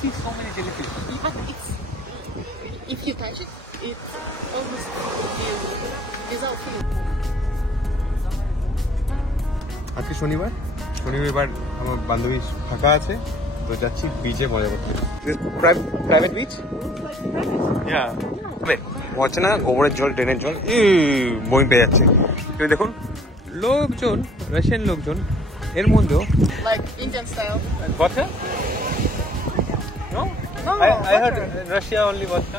see so many jellyfish. But if you touch it, it's almost without feeling. আজকে শনিবার আমার বান্ধবী ফাঁকা আছে, তো যাচ্ছি বিচে মজা করতে। প্রাইভেট বিচ, মজা না, গোবরের জল, ড্রেনের জল, বই পেয়ে যাচ্ছে। তুমি দেখুন লোকজন, রাশিয়ান লোকজন, এর মধ্যেও Like Indian style. vodka? No? I heard Russia only vodka.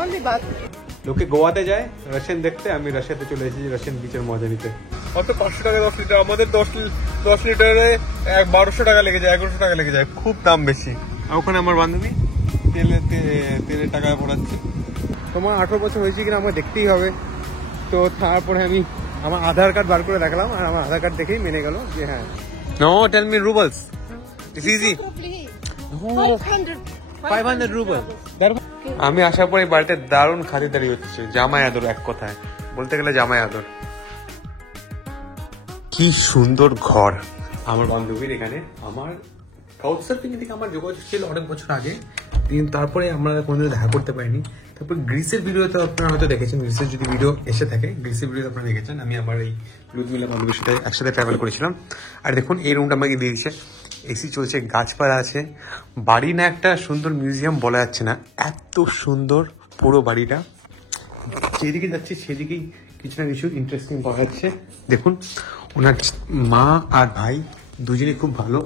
Only but লোকে গোয়াতে যায় রাশিয়ান দেখতে, আমি রাশিয়াতে চলে এসেছি রাশিয়ান বিচের মজা নিতে। কত 500 টাকা 10 লিটার, আমাদের 10 লিটারে 1200 টাকা লেগে যায়, 1100 টাকা লেগে যায়, খুব দাম বেশি। আর ওখানে আমার বান্ধবী তেলের টাকা ভরাচ্ছে। তোমার 18 বছর হয়েছে কিনা আমার দেখতেই হবে। তো তারপরে আমি আমার আধার কার্ড বার করে দেখালাম, আর আমার আধার কার্ড দেখেই মেনে গেল যে হ্যাঁ। No, tell me roubles, it's easy. 500 rouble. আমি আসার পরে বাড়িতে দারুণ খাতিরদারি হচ্ছে, জামাই আদর, এক কথায় বলতে গেলে জামাই আদর। কি সুন্দর ঘর আমার বান্ধবীর এখানে। আমার কাউচ সার্ফিং থেকে আমার যোগাযোগ ছিল অনেক বছর আগে, কিন্তু তারপরে আমরা কোনোদিন দেখা করতে পারিনি। তারপর গ্রিসের ভিডিও তো আপনারা হয়তো দেখেছেন, গ্রিসের যদি ভিডিও এসে থাকে, গ্রিসের ভিডিও আপনারা দেখেছেন। আমি আমার এই লুদমিলা বান্ধবীর সাথে একসাথে ট্রাভেল করেছিলাম। আর দেখুন এই রুমটা আমাকে দিয়ে দিচ্ছে, এসি চলছে, গাছপালা আছে, বাড়ি না একটা সুন্দর মিউজিয়াম বলা যাচ্ছে না, এত সুন্দর পুরো বাড়িটা। যেদিকে যাচ্ছে সেদিকেই কিছু না কিছু ইন্টারেস্টিং পাওয়া যাচ্ছে। দেখুন ওনার মা আর ভাই দুজনেই খুব ভালো।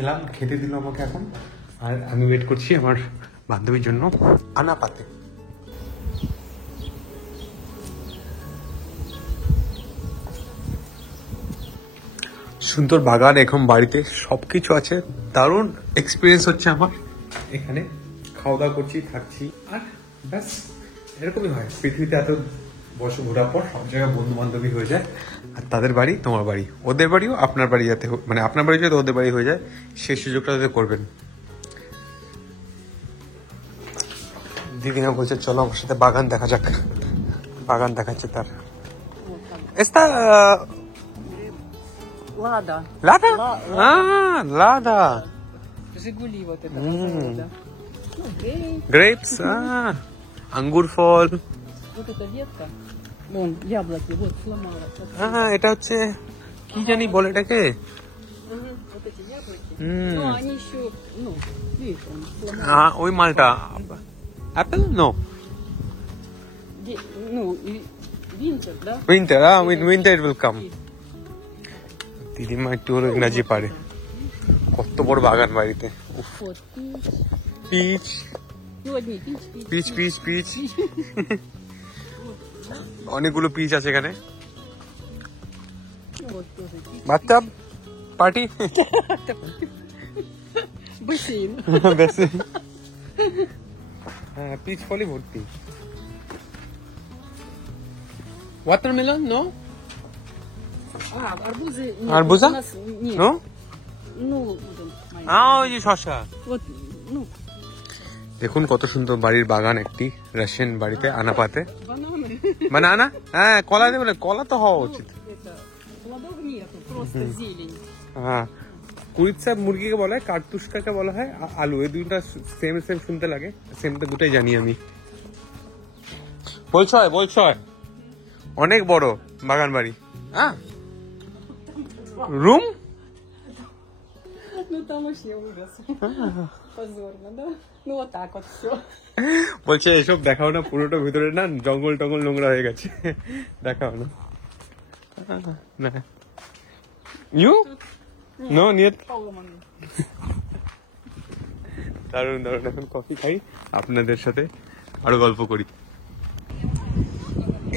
এলাম, খেতে দিল আমাকে এখন, আর আমি ওয়েট করছি আমার বান্ধবীর জন্য আনাপাতে। সুন্দর বাগান, এখন বাড়িতে সবকিছু আছে, দারুণ এক্সপিরিয়েন্স হচ্ছে আমার এখানে। খাওয়া দাওয়া করছি, থাকছি, আর ব্যাস এরকমই হয় পৃথিবীতে। এত বছর ঘোরার পর সব জায়গায় বন্ধু বান্ধবী হয়ে যায়, আর তাদের বাড়ি তোমার বাড়ি, ওদের বাড়িও আপনার বাড়ি, যাতে মানে আপনার বাড়ি যাতে ওদের বাড়ি হয়ে যায়, সেই সুযোগটা যাতে করবেন। দিদিনা বলছে চলো আমার সাথে বাগান দেখা যাক, বাগান দেখাচ্ছে তার। এস্তা Lada. Lada? Lada. Жигули вот это называют, да. Ну, Grapes, আঙ্গুর ফল। Вот эта ветка, вон, яблоки, вот сломала. এটা হচ্ছে কি জানি বলে এটাকে। Вот эти яблоки. Ну, они еще, ну, видишь, он сломал. ওই মালটা apple, no Ну, winter, да? Winter, winter it will come. দিদিমা একটু হলো ইংরাজি পারে। কত বড় বাগান বাড়িতে। Вот, পিচ ну, одни пич. পিচ পিচ পিচ অনেকগুলো পিচ আছে এখানে। Вот тоже пич. Bathtub party, Бассейн. বেশি। হ্যাঁ, পিচ ফলই ভর্তি। Watermelon, no? Арбузы. Нет, Арбуза? у нас нет. নো? Ну, вот он, ওই যে শসা। вот, ну, দেখুন কত সুন্দর বাড়ির বাগান একটি রাশিয়ান বাড়িতে আনাপাতে। бананы. বানানা, হ্যাঁ কলা দেবে না, কলা তো হওয়া উচিত। Это, плодов нету, просто зелень. হ্যাঁ, কুরিৎসা মুরগিকে বলা হয়, কার্তুস্কাকে বলা হয় আলু, এই দুইটা সেম সেম শুনতে লাগে, সেম তো দুটাই জানি আমি। বলছ অনেক বড় বাগান বাড়ি। হ্যাঁ, রুম Ну, там вообще ужас. Позорно, да? Ну, вот так вот все. বলছে এসব দেখাও না, পুরোটা ভিতরে না জঙ্গল টঙ্গল নোংরা হয়ে গেছে, দেখাও না। না ইউ নো নিয়ে Поломанный. দারুণ দারুণ। এখন কফি খাই, আপনাদের সাথে আরো গল্প করি।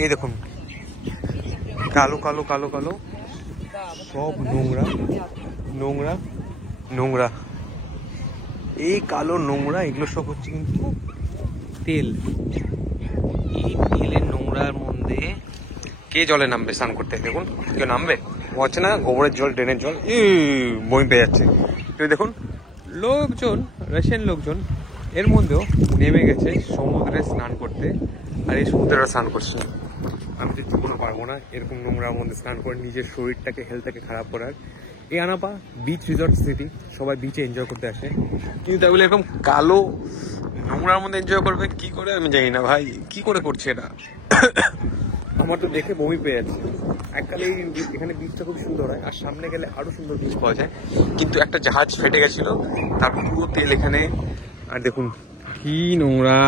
এই দেখুন কালো কালো কালো কালো সব নোংরা নোংরা নোংরা, এই কালো নোংরা এগুলো সব হচ্ছে কিন্তু তেল। এই তেলের নোংরার মধ্যে কে জলে নামবে স্নান করতে? দেখুন কেউ নামবে? হচ্ছে না, গোবরের জল, ড্রেনের জল, বই পেয়ে যাচ্ছে। তো দেখুন লোকজন, রাশিয়ান লোকজন এর মধ্যেও নেমে গেছে সমুদ্রে স্নান করতে, আর এই সমুদ্রে স্নান করছে। আমি তো কোনো পারবো না এরকম নোংরার মধ্যে স্নান করে নিজের শরীরটাকে, হেলথটাকে খারাপ করার। এই আনাপা বিচ রিসর্ট সিটি, সবাই বিচে এনজয় করতে আসে, কিন্তু তাই বলে এরকম কালো নোংরার মধ্যে এনজয় করবে কি করে আমি জানি না ভাই, কি করে করছে এটা। আমার তো দেখে বমি পেয়ে যাচ্ছে। এককালে এখানে বিচটা খুব সুন্দর হয়, আর সামনে গেলে আরো সুন্দর বিচ পাওয়া যায়, কিন্তু একটা জাহাজ ফেটে গেছিল, তার পুরো তেল এখানে। আর দেখুন কি নোংরা,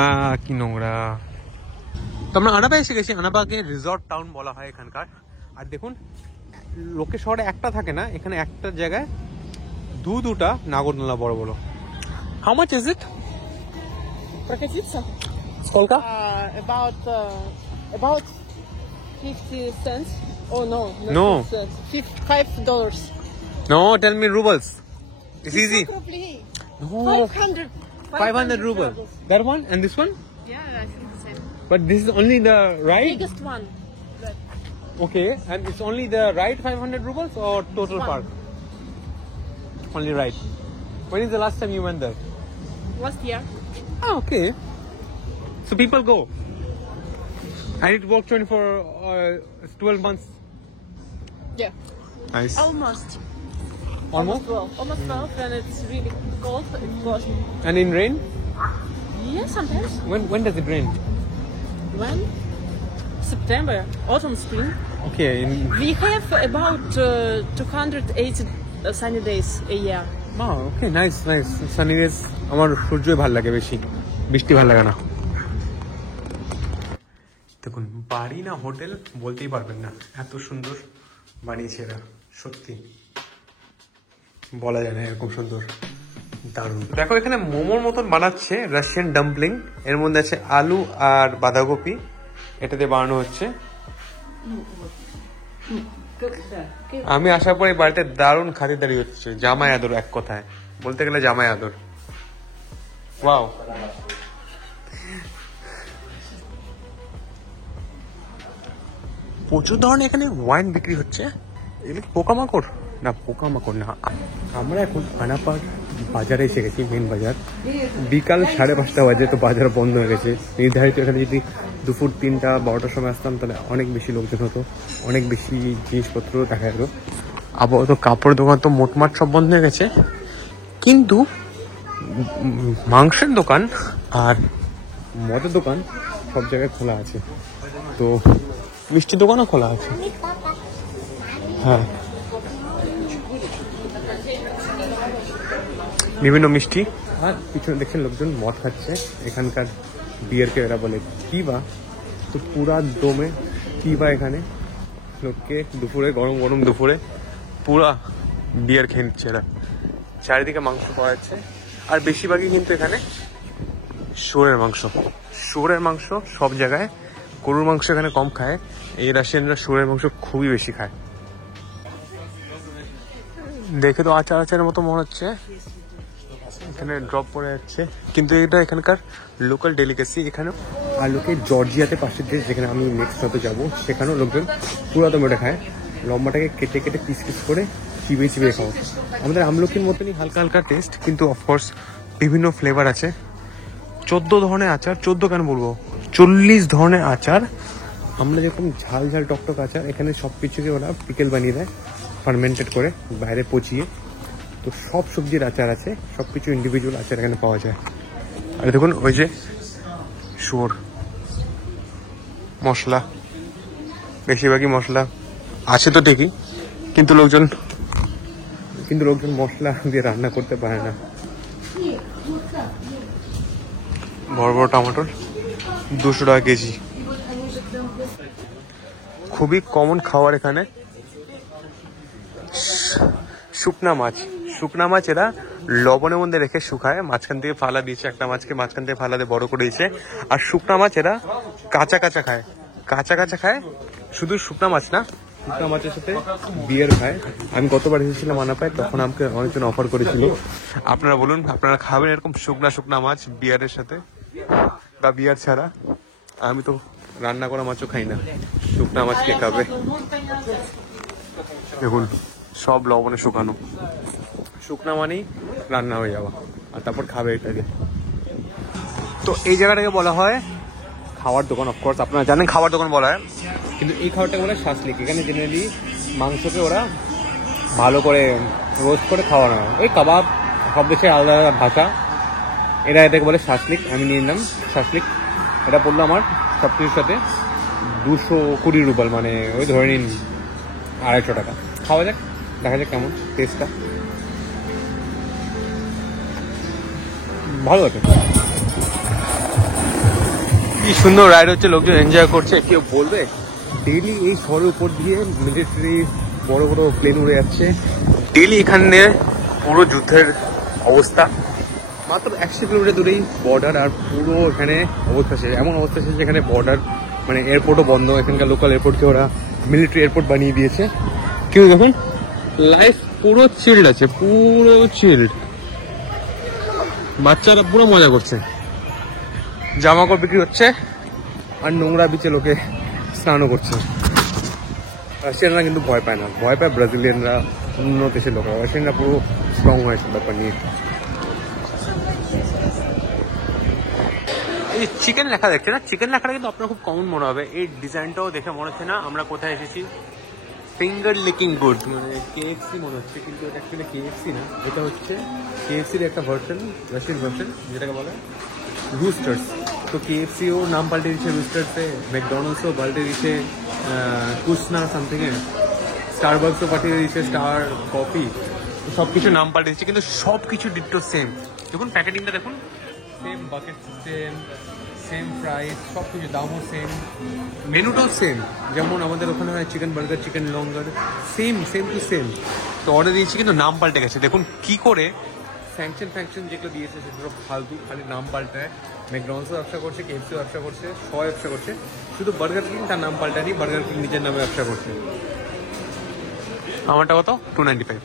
কি নোংরা। তো আমরা আনাপা এসে গেছি, আনাপাকে রিসর্ট টাউন বলা হয় এখানকার। আর দেখুন লোকের শহরে একটা থাকে না, এখানে একটা জায়গায় দুটা নাগরদোলনা বড় বড়। How much is it? Прокатиться? Сколько? About 50 cents. Oh no, No. 50 cents. $5. No, tell me rubles. It's easy. Рублей. No, 500. 500 rubles. That one and this one? Yeah, I think the same. But this is only the ride? Biggest one. Okay, and it's only the ride 500 rubles or total One. park? Only ride. When is the last time you went there? Last year. Oh, okay. So people go. And it worked 12 months. Yeah. Nice. Almost. Almost? 12. Almost 12, and it's really cold. It goes. And in rain? Yeah, sometimes. When does it rain? When? September, autumn, spring. Okay. We have about 280 sunny days a year. Oh, okay, nice. Sunny days. আমার সূর্যই ভালো লাগে বেশি, বৃষ্টি ভালো লাগে না। দেখুন বাড়ি না হোটেল বলতেই পারবেন না, এত সুন্দর বানিয়েছে এরা, সত্যি বলা যায় না এরকম সুন্দর, দারুণ। দেখো এখানে মোমোর মতন বানাচ্ছে, রাশিয়ান ডাম্পলিং, এর মধ্যে আছে আলু আর বাঁধাকপি, এটাতে বানানো হচ্ছে। আমি আসার পরে বাড়িতে দারুণ খাতিরদারি হচ্ছে, জামাই আদর এক কথায় বলতে গেলে, জামাই আদর। ওয়াও, প্রচুর ধরনের এখানে ওয়াইন বিক্রি হচ্ছে। এগুলো পোকামাকড় না, পোকামাকড় না। আমরা এখন আনাপার বাজারে এসে গেছি, মেন বাজার। বিকাল 5:30 বাজে, তো বাজার বন্ধ হয়ে গেছে। নির্ধারিত এখানে যদি দুপুর 3টা 12টার সময় আসতাম তাহলে অনেক বেশি লোকজন হতো, অনেক বেশি জিনিসপত্র দেখা যেত। আপাতত কাপড় দোকান তো মোটমাট সব বন্ধ হয়ে গেছে, কিন্তু মাংসের দোকান আর মদের দোকান সব জায়গায় খোলা আছে, তো মিষ্টির দোকানও খোলা আছে। হ্যাঁ, বিভিন্ন মিষ্টি। আর পিছনে দেখছেন লোকজন মদ খাচ্ছে, এখানকার বিয়ারকে এরা বলে কিবা, তো পুরা দমে কিবা এখানে লোককে দুপুরে গরম গরম দুপুরে পুরা বিয়ার খেয়ে নিচ্ছে এরা। চারিদিকে মাংস পাওয়া যাচ্ছে, আর বেশিরভাগই কিন্তু এখানে শুয়োরের মাংস। শুয়োরের মাংস সব জায়গায়, গরুর মাংস এখানে কম খায়, এই রাশিয়ানরা শুয়োরের মাংস খুবই বেশি খায়। দেখে তো আচারের মতো মনে হচ্ছে, এখানে ড্রপ পড়ে যাচ্ছে, কিন্তু এটা এখানকার লোকাল ডেলিকেসি এখানেও। আর লোকে জর্জিয়াতে পাশের দেশ, যেখানে আমি নেক্সট হতে যাবো, সেখানেও লোকজন পুরো দমটা খায়, লম্বাটাকে কেটে কেটে পিস পিস করে চিবিয়ে চিবিয়ে খাও। আমাদের আমলকির মতনই হালকা হালকা টেস্ট, কিন্তু অফকোর্স বিভিন্ন ফ্লেভার আছে। 14 ধরনের আচার, 14 কেন বলবো, 40 ধরনের আচার। আমরা যেরকম ঝাল ঝাল টকটক আচার, এখানে সব কিছুকে ওরা পিকেল বানিয়ে দেয় ফার্মেন্টেড করে, বাইরে পচিয়ে। তো সব সবজির আচার আছে, সব কিছু ইন্ডিভিজুয়াল আচার এখানে পাওয়া যায়। আর দেখুন ওই যে শুয়োর, মশলা, বেশিরভাগই মশলা আছে তো ঠিকই, কিন্তু লোকজন মশলা দিয়ে রান্না করতে পারে না। বড় বড় টমেটোর 200 টাকা কেজি। খুবই কমন খাবার এখানে শুকনা মাছ। শুকনা মাছ এরা লবণের মধ্যে রেখে শুকায়, মাঝখান থেকে ফালা দিয়েছে, একটা মাছকে মাঝখান থেকে ফালা দিয়ে বড় করে দিয়েছে। আর শুকনা মাছ এরা কাঁচা কাঁচা খায়, শুধু শুকনা মাছ না, শুকনা মাছের সাথে বিয়ার খায়। আমি গতবার এসেছিলাম আনাপায়, তখন আমাকে অনেকজন অফার করেছিল, আপনারা বলুন আপনারা খাবেন এরকম শুকনা মাছ বিয়ারের সাথে বা বিয়ার ছাড়া? আমি তো রান্না করা মাছও খাই না, শুকনা মাছ কে খাবে? দেখুন সব লবণে শুকানো, শুকনা মানেই রান্না হয়ে যাওয়া, আর তারপর খাবে এটাকে। তো এই জায়গাটাকে বলা হয় খাওয়ার দোকান। অফকোর্স আপনারা জানেন খাওয়ার দোকান বলা হয়, কিন্তু এই খাবারটাকে বলা হয় শাসলিক। এখানে জেনারেলি মাংসকে ওরা ভালো করে রোস্ট করে খাওয়ানো হয়। ওই কাবাব সব দেশে আলাদা আলাদা ভাষা। এরা এটাকে বলে শাসলিক, আমি নিয়ে নিলাম শাসলিক। এটা পড়লো আমার সব কিছুর সাথে 220 রুবেল, মানে ওই ধরে নিন 250 টাকা। খাওয়া যাক, দেখা যাক কেমন টেস্টটা। ভালো আছে, কি সুন্দর রাইড হচ্ছে, লোকজন এনজয় করছে। কেউ বলবে ডেইলি এই শহরের উপর দিয়ে মিলিটারি বড় বড় প্লেন উড়ে যাচ্ছে ডেইলি। এখানে পুরো যুদ্ধের অবস্থা, মাত্র 100 কিলোমিটার দূরেই বর্ডার, আর পুরো এখানে অবস্থা শেষ। এমন অবস্থা শেষ যেখানে বর্ডার মানে এয়ারপোর্টও বন্ধ। এখানকার লোকাল এয়ারপোর্টকে ওরা মিলিটারি এয়ারপোর্ট বানিয়ে দিয়েছে। কিন্তু দেখুন লাইফ পুরো চিল্ড আছে, পুরো চিল্ড। বাচ্চারা পুরো মজা করছে, জামা কাপড় বিক্রি হচ্ছে, আর নোংরা বিচে লোকে স্নানও করছে। রাশিয়ানরা কিন্তু ভয় পায় না, ভয় পায় ব্রাজিলিয়ানরা, অন্য দেশের লোকরা। রাশিয়ানরা পুরো স্ট্রং হয় সব ব্যাপার নিয়ে। এই চিকেন লেখা দেখছে না, চিকেন লেখাটা কিন্তু আপনার খুব কমন মনে হবে। এই ডিজাইনটাও দেখে মনে হচ্ছে না আমরা কোথায় এসেছি। ফিঙ্গার লিকিং গুড, মানে কেএফসি মনে হচ্ছে, কিন্তু এটা অ্যাকচুয়ালি কেএফসি না, এটা হচ্ছে কেএফসির একটা ভার্সন, রাশিয়ান ভার্সন, যেটাকে বলে রুস্টার্স। তো কেএফসিও নাম পাল্টে দিচ্ছে রুস্টার্সে, ম্যাকডোনাল্ডসও পাল্টে দিচ্ছে কুসনা সামথিংয়ে, স্টারবাকসও পাঠিয়ে দিচ্ছে স্টার কফি। সব কিছু নাম পাল্টে দিচ্ছে, কিন্তু সব কিছু ডিটো সেম। দেখুন প্যাকেটিংটা দেখুন, same bucket system, same price, সব কিছু দামও সেম, মেনুটাও সেম। যেমন আমাদের ওখানে হয় chicken burger, chicken longer, same to same. তো অর্ডার দিয়েছি কিন্তু নাম পাল্টে গেছে। দেখুন কি করে স্যাংশন যেগুলো দিয়েছে সেগুলো ফালতু, খালি নাম পাল্টায়। ম্যাকডোনাল্ডসও ব্যবসা করছে, কেএফসিও ব্যবসা করছে, সবাই ব্যবসা করছে, শুধু বার্গার কিং তার নাম পাল্টায়নি, বার্গার কিং নিজের নামে ব্যবসা করছে। আমারটা কত? 295।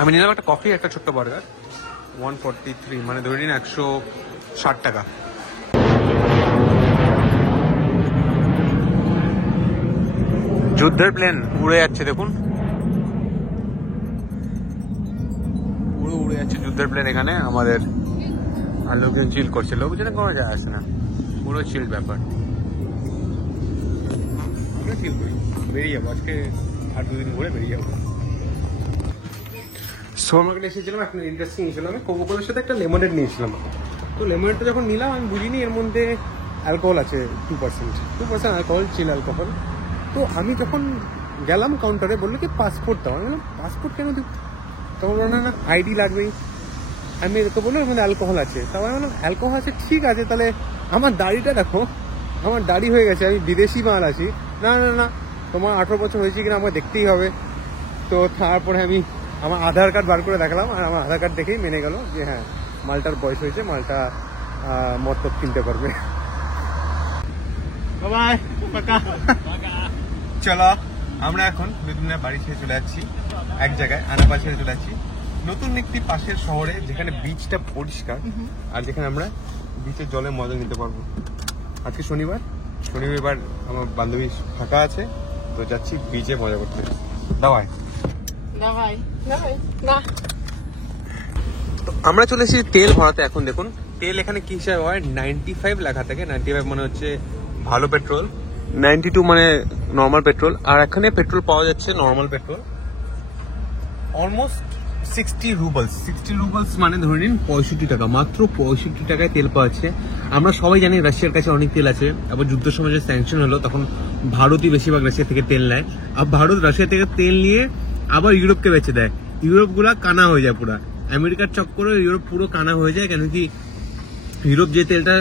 আমি নিলাম একটা কফি, একটা ছোট্ট বার্গার, 143, মানে ধরে নিন 160 টাকা। যুদ্ধের প্লেন উড়ে যাচ্ছে, দেখুন পুরো উড়ে যাচ্ছে যুদ্ধের প্লেন এখানে আমাদের। আর লোকজন চিল করছে, লোকজনে কোনো যায় আসে না, পুরো চিল ব্যাপার। আমরা চিল করি, বেরিয়ে যাবো আজকে, আর 2 দিন ঘুরে বেরিয়ে যাবো। সুপার মার্কেটে এসেছিলাম, একটা ইন্টারেস্টিং ছিল, আমি কোকোকোলার সাথে একটা লেমনেড নিয়েছিলাম। তো লেমনেডটা যখন নিলাম আমি বুঝিনি এর মধ্যে অ্যালকোহল আছে 2% অ্যালকোহল, চিল অ্যালকোহল। তো আমি যখন গেলাম কাউন্টারে, বললো কি পাসপোর্ট দাও। আমি বললাম পাসপোর্ট কেন দিব? তখন বললো না আইডি লাগবেই। আমি তো বললো এর মধ্যে অ্যালকোহল আছে। তারপর আমি বললাম অ্যালকোহল আছে, ঠিক আছে, তাহলে আমার দাড়িটা দেখো, আমার দাড়ি হয়ে গেছে, আমি বিদেশি মাল আছি। না না না, তোমার 18 বছর হয়েছে কিনা আমাকে দেখতেই হবে। তো তারপরে আমি আমার আধার কার্ড বার করে দেখালাম, আর আমার আধার কার্ড দেখেই মেনে গেল যে হ্যাঁ মালটার বয়স হয়েছে, মালটা মদ কিনতে পারবে। বাই চলো, আমরা এখন দুদিনের বাড়ি ছেড়ে চলে যাচ্ছি এক জায়গায়, আনাপা ছেড়ে চলে যাচ্ছি নতুন একটি পাশের শহরে, যেখানে বিচটা পরিষ্কার, আর যেখানে আমরা বিচের জলে মজা নিতে পারবো। আজকে শনিবার আমার বান্ধবী ফাঁকা আছে, তো যাচ্ছি বিচে মজা করতে। দাওয়াই না, আমরা চলে এসেছি তেল ভরাতে। এখন দেখুন তেল এখানে কি হিসাবে হয়, 95 লেখা থাকে। 95 মানে হচ্ছে ভালো পেট্রোল, 92 মানে নর্মাল পেট্রোল। আর এখানে পেট্রোল পাওয়া যাচ্ছে নর্মাল পেট্রোল অলমোস্ট 60 রুবলস, মানে ধরে নিন 65 টাকা। মাত্র 65 টাকায় তেল পাওয়া যাচ্ছে। আমরা সবাই জানি রাশিয়ার কাছে অনেক তেল আছে, আবার যুদ্ধের সময় যে স্যাংশন হলো তখন ভারতই বেশিরভাগ রাশিয়া থেকে তেল নেয়, আর ভারত রাশিয়া থেকে তেল নিয়ে আবার ইউরোপকে বেচে দেয়। ইউরোপ গুলা কানা হয়ে যায় পুরা, আমেরিকার চক্করে ইউরোপ পুরো কানা হয়ে যায়। কেন কি ইউরোপ যে তেলটা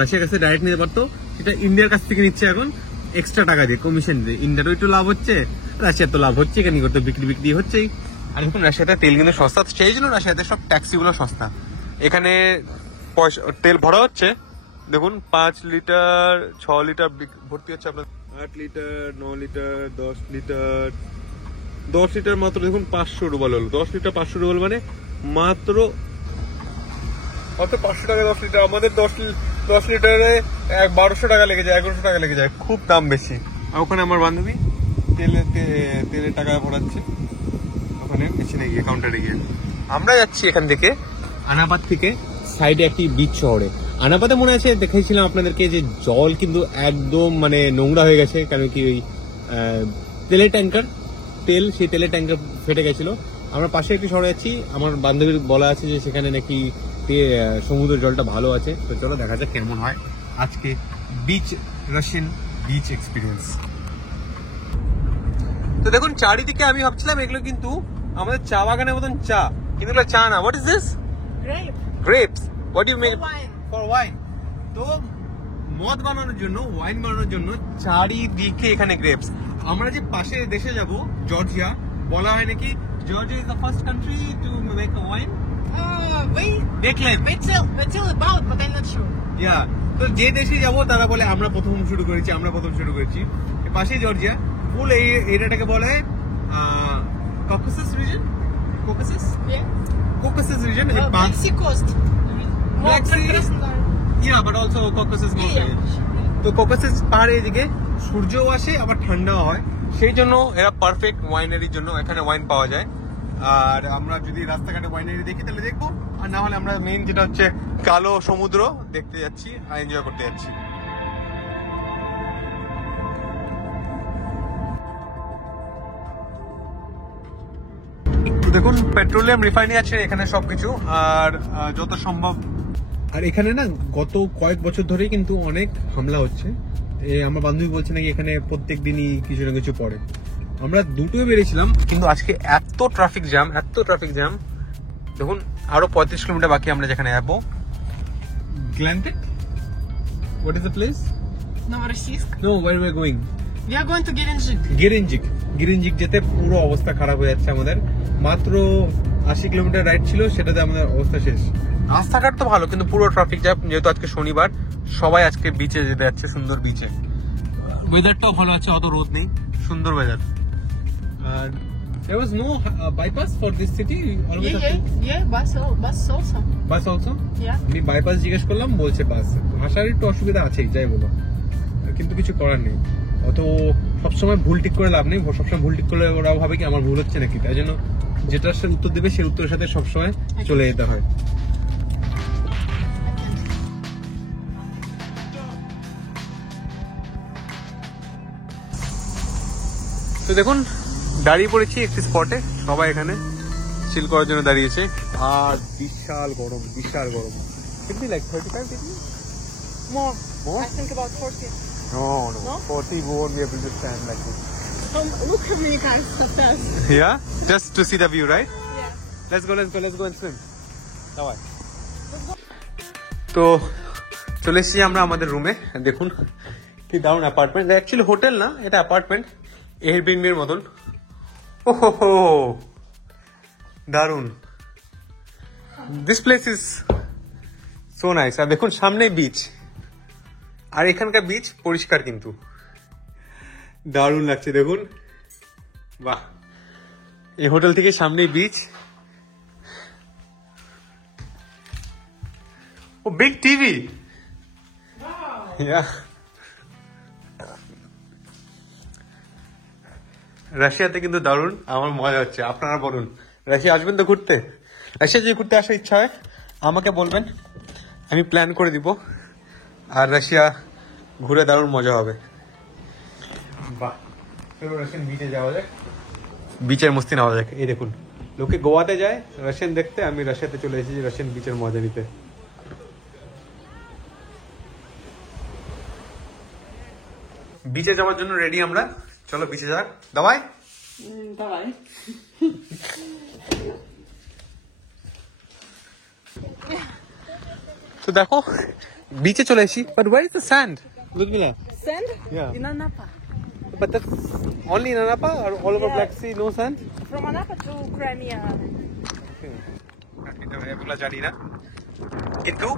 রাশিয়ার কাছে ডাইরেক্ট নিতে পারতো, সেটা ইন্ডিয়ার কাছ থেকে নিচ্ছে এখন এক্সট্রা টাকা দিয়ে, কমিশন দিয়ে। ইন্ডিয়ারও একটু লাভ হচ্ছে, রাশিয়ার তো লাভ হচ্ছে, কেন করতে বিক্রি হচ্ছেই। আর দেখুন রাশিয়াতে তেল কিন্তু সস্তা, সেই জন্য রাশিয়াতে সব ট্যাক্সিগুলো সস্তা। এখানে পয়সা তেল ভরা হচ্ছে, দেখুন 5 লিটার 6 লিটার ভর্তি হচ্ছে আপনার, 8 লিটার 9 লিটার 10 লিটার 10 লিটার মাত্র দেখুন 500 রুবেল হলো। 10 লিটার 500 রুবেল মানে মাত্র 500 টাকা 10 লিটার। আমাদের 10 লিটারে 1200 টাকা লেগে যায়, 1100 টাকা লেগে যায়, খুব দাম বেশি। আর ওখানে আমার বান্ধবী তেলের টাকা ভরাচ্ছে ওখানে পেছনে গিয়ে, কাউন্টারে গিয়ে। আমরা যাচ্ছি এখান থেকে আনাপাত থেকে সাইডে একটি বিচ শহরে। আনাপাতে মনে আছে দেখাইছিলাম আপনাদেরকে যে জল কিন্তু একদম মানে নোংরা হয়ে গেছে, কারণ কি ওই তেলের ট্যাঙ্কার তেল, সেই তেলের ট্যাঙ্কার ফেটে গেছিল। আমরা পাশে একটু সরে যাচ্ছি, আমার বান্ধবীর বলা আছে যে সেখানে নাকি সমুদ্রের জলটা ভালো আছে। তো চলো দেখা যাক কেমন হয় আজকে রাশিয়ান বিচ এক্সপিরিয়েন্স। তো দেখুন চারিদিকে আমি ভাবছিলাম এগুলো কিন্তু আমাদের চা বাগানের মতন চা, কিন্তু এগুলো চা না। What is this? Grapes. What you make for wine? তো মদ বানানোর জন্য, ওয়াইন বানানোর জন্য চারিদিকে এখানে গ্রেপস। আমরা যে পাশে দেশে যাব জর্জিয়া, বলা হয় নাকি Georgia is the first country to make a wine. দেখলেন? তো যে দেশে যাব তারা বলে আমরা প্রথম শুরু করেছি। পাশে জর্জিয়া, ফুল এই এরিয়াটাকে বলে Caucasus reason. Caucasus region. Black Sea coast. Black Sea. Yeah, but also Caucasus mountain. তো ককেসাস পাহাড়ে এদিকে সূর্যও আসে আবার ঠান্ডাও হয়, সেই জন্য এরা পারফেক্ট ওয়াইনারির জন্য এখানে ওয়াইন পাওয়া যায়। আর আমরা যদি রাস্তাঘাটে ওয়াইনারি দেখি তাহলে দেখবো, আর না হলে আমরা মেইন যেটা হচ্ছে কালো সমুদ্র দেখতে যাচ্ছি আর এনজয় করতে যাচ্ছি। দেখুন পেট্রোলিয়াম রিফাইনারি আছে এখানে সবকিছু, আর যত সম্ভব। আর এখানে না গত কয়েক বছর ধরেই কিন্তু অনেক হামলা হচ্ছে। আমার বান্ধবী বলছে নাকি এখানে প্রত্যেক দিনই কিছু না কিছু পড়ে। আমরা দুটোই বেরিয়েছিলাম, কিন্তু আজকে এত ট্রাফিক জ্যাম। দেখুন আরো 35 কিলোমিটার বাকি আমরা যেখানে যাবো। গ্ল্যান্টেক, what is the place? Novorossiysk. No, where we are going? We are going to Gelendzhik যেতে পুরো অবস্থা খারাপ হয়ে যাচ্ছে আমাদের। মাত্র 80 কিলোমিটার রাইড ছিল, সেটাতে আমাদের অবস্থা শেষ। রাস্তাঘাট তো ভালো, কিন্তু পুরো ট্রাফিক জ্যাম। যেহেতু আজকে শনিবার, সবাই আজকে বিচে যেতে যাচ্ছে, সুন্দর বিচে। ওয়েদারটাও ভালো আছে, অত রোদ নেই, সুন্দর ওয়েদার। আর there was no bypass for this city. bus also. Bus also? Yeah. আমি বাইপাস জিজ্ঞেস করলাম, বলছে বাস। ভাষার একটু অসুবিধা আছেই, যাই বলো, কিন্তু কিছু করার নেই। অত সবসময় ভুল ঠিক করে লাভ নেই, সবসময় ভুল ঠিক করলে ওরাও ভাবে কি আমার ভুল হচ্ছে নাকি, তাই জন্য যেটার সাথে উত্তর দেবে সেই উত্তরের সাথে সবসময় চলে যেতে হয়। তো দেখুন দাঁড়িয়ে পড়েছি একটি স্পটে, সবাই এখানে চিল করার জন্য দাঁড়িয়েছে। আর বিশাল গরম। Maybe like 35 degrees? More. More? I think about 40. No? No? 40 we won't be able to stand like this. Look how many times I've done. Yeah? Just to see the view, right? Yeah. Let's go and swim. Давай. তো চলে এসেছি আমরা আমাদের রুমে। দেখুন কি দারুণ apartment. Actually hotel না, এটা অ্যাপার্টমেন্ট, এয়ারবিএনবি এর মতন। ওহো দারুণ। This place is so nice. আর দেখুন সামনে বিচ, আর এখানকার বিচ পরিষ্কার, কিন্তু দারুণ লাগছে। দেখুন বাহ, এই হোটেল থেকে সামনেই বিচ। ও বিগ টিভি। রাশিয়াতে কিন্তু দারুণ, আমার মজা হচ্ছে। আপনারা বলুন, রাশিয়া আসবেন তো ঘুরতে? রাশিয়া যদি ঘুরতে আসার ইচ্ছা হয় আমাকে বলবেন, আমি প্ল্যান করে দিব, আর রাশিয়া ঘুরে দারুণ মজা হবে। বাহ, চলো রাশিয়ান বিচে যাওয়া যাক, বিচের মস্তি নেওয়া যাক। এই দেখুন লোকে গোয়াতে যায় রাশিয়ান দেখতে, আমি রাশিয়াতে চলে এসেছি রাশিয়ান বিচের মজা নিতে। বিচে যাওয়ার জন্য রেডি আমরা, চলো বিচে যাক। দাবাই Давай. তো দেখো বিচে চলে এসেছি, but where is the sand? Ludmila? Sand? Yeah. In Anapa. But that's only in Anapa or all over Black Sea, no sand? From Anapa to Crimea. এগুলা জানি না, কিন্তু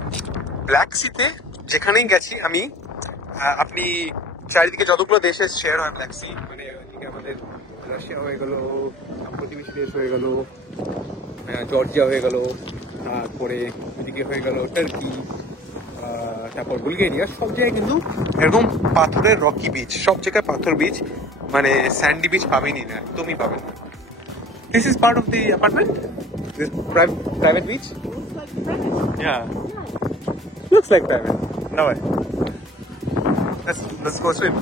ব্ল্যাক সিতে যেখানেই গেছি আমি, আপনি চারিদিকে যতগুলো দেশের শেয়ার হয় ব্ল্যাক সি, মানে ওইদিকে আমাদের রাশিয়া হয়ে গেল, প্রতিবেশী দেশ হয়ে গেল, জর্জিয়া হয়ে গেল, তারপরে ওইদিকে হয়ে গেল টার্কি, তারপর বুলগেরিয়া, সব জায়গায় কিন্তু এরকম পাথরের রকি বিচ, সব জায়গায় পাথর বিচ, মানে স্যান্ডি বিচ পাবেনই না, একদমই পাবেন না। This is part of the apartment? This private beach? Looks like private. Yeah. Looks like private. No way. Let's go swim.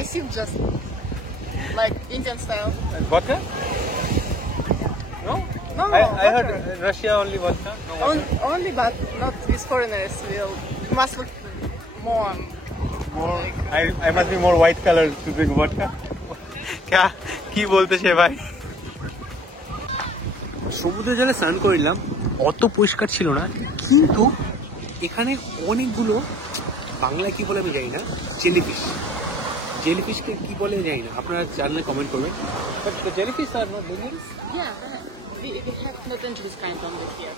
I sip just like Indian style. Vodka? No? No, I heard vodka. Russia only vodka. No vodka. Only, but not these foreigners will must look more. More, I must be more white color to drink vodka. क्या কি বলতেছে ভাই? সমুদ্র জলে স্নান করলাম, অত পরিষ্কার ছিল না, কিন্তু এখানে অনেকগুলো বাংলায় কি বলে আমি জানি না, জেলিফিশ। জেলিফিশকে কি বলে জানি না, আপনারা জানলে কমেন্ট করবেন। But the jellyfish are not dangerous. Yeah, we have no dangerous kind only here.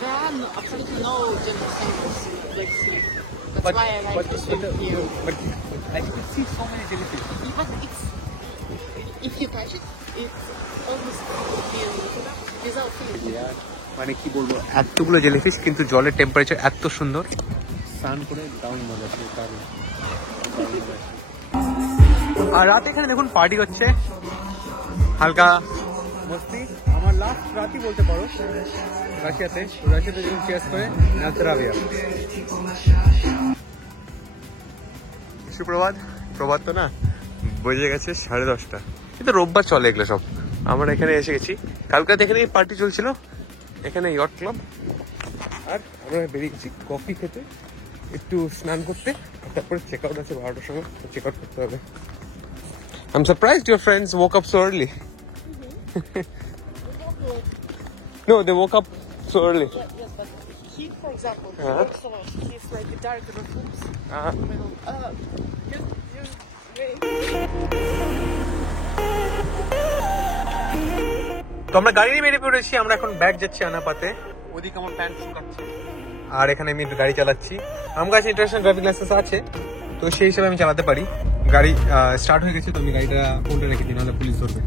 There are absolutely no dangerous animals in the Black Sea. That's why I like to swim here. But I can see so many jellyfish. But it's if you touch it, it's almost without feeling. মানে কি বলবো, এতগুলো jellyfish, কিন্তু জলের temperature এত সুন্দর, স্নান করে দারুণ মজা আছে। আর রাতে এখানে দেখুন পার্টি হচ্ছে, হালকা মস্তি। আমার লাস্ট রাতই বলতে পারো রাশিয়াতে যখন চেস করে নাজরাভিয়া। সুপ্রভাত, প্রভাত তো না, বেজে গেছে 10:30। কিন্তু রোববার চলে এগুলো সব। আমরা এখানে এসে গেছি, কালকে এখানে পার্টি চলছিল, এখানে ইয়ট ক্লাব। আর আমরা বেরিয়ে গেছি কফি খেতে, একটু স্নান করতে, তারপরে চেক আউট আছে 12টার সময়, চেক আউট করতে হবে। I'm surprised your friends woke up so early. No, they woke up so early. Yes, but he, for example, he Uh-huh. works so much. He's like the director of foods. তো আমরা গাড়ি নিয়ে বেরিয়ে পড়েছি, আমরা এখন ব্যাগ যাচ্ছি আনাপাতে। ওদিকে আমার প্যান্ট শুকাচ্ছে, আর এখানে আমি গাড়ি চালাচ্ছি। আমার কাছে ইন্টারন্যাশনাল ড্রাইভিং লাইসেন্স আছে, তো সেই হিসাবে আমি চালাতে পারি। গাড়ি স্টার্ট হয়ে গেছে, তো আমি গাড়িটা ফোনটা রেখেছি, নাহলে পুলিশ ধরবে।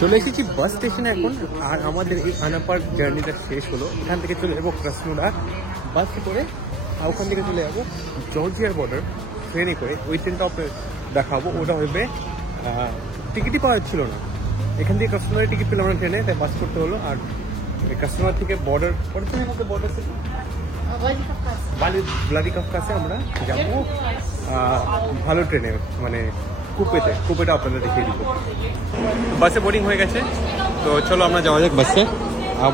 চলে এসেছি বাস স্টেশনে এখন, আর আমাদের এই আনাপার জার্নিটা শেষ হলো। এখান থেকে চলে যাবো ক্রাসনোডার বাসে করে, আর ওখান থেকে চলে যাবো জর্জিয়ার বর্ডার ট্রেনে করে। ওই ট্রেনটা আপনার দেখাবো, ওটা হবে টিকিটই পাওয়া যাচ্ছিল না। এখান থেকে ক্রাসনোডারের টিকিট পেলাম আমরা ট্রেনে, তাই বাস করতে হলো। আর ক্রাসনোডার থেকে বর্ডার থেকে ভ্লাদিকাভকাসে আমরা যাবো ভালো ট্রেনে, মানে কুপেটা আপনাদের দেখিয়ে দিব। বাসে বোর্ডিং হয়ে গেছে, তো চলো আমরা যাওয়া যাক বাসে।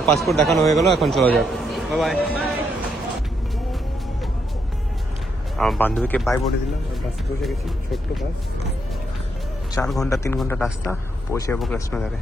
পাসপোর্ট দেখানো হয়ে গেল, এখন চলা যাক। Bye bye. আমার বান্ধবীকে বাই বলে দিলাম, বাসে পৌঁছে গেছি। ছোট্ট বাস, 4 ঘন্টা 3 ঘন্টা রাস্তা, পৌঁছে যাবো ক্রাসনোডারে।